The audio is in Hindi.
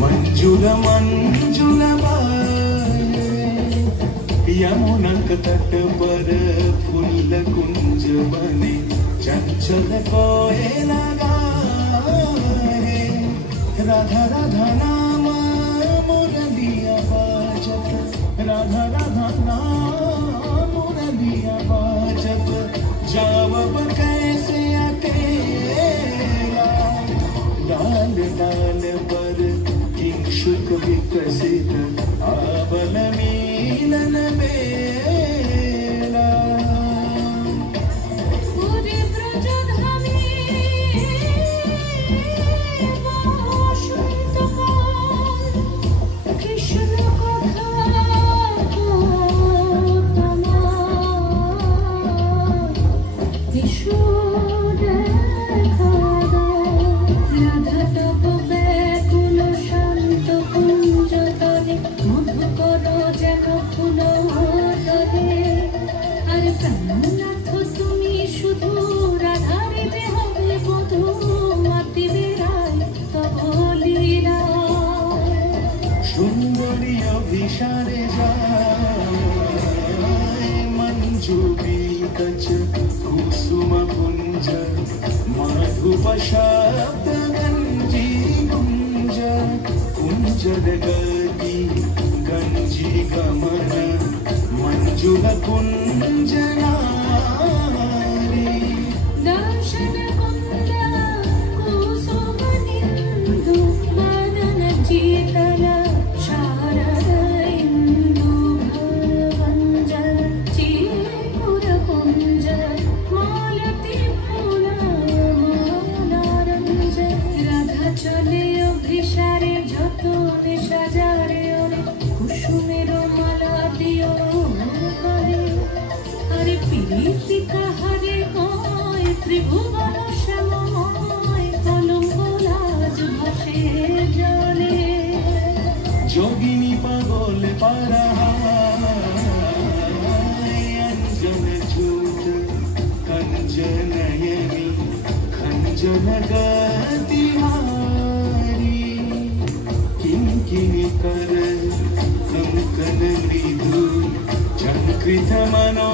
मंजुल मंजुल यमुनक तट पर फूल कुंज बने चंचल कोयला गाए राधा राधा नाम मुरलिया बाजत राधा राधा नाम मुरलिया बाजत जावब कैसे अकेला लाल लाल पर किंशुक विकसित आबल मीलन मेला पूरे ब्रजधामी वसंत कृष्ण कथा विष्णु सुंदरी अभिसारे जाए मंजूरी कच कुसुम कुंज मधुप शब्द गंजी कुंज कुंज गति गंजी गमन मंजुल कुंज नारी दर्शन कुंज कुसुम निंदु मदन चेतन चले अभिसारे যতনে সাজারে ওরে কুসুমের মালা দিও করে আরে প্রীতি কাহারে কয় ত্রিভুবন শ্যামময় কলঙ্ক লাজ ভাসে জলে যোগিনী পাগল পারা अंजन झूठ कंजनयनी खंजन गतिहारी किंकिनी कर कंकन मृदु झंकृत मनो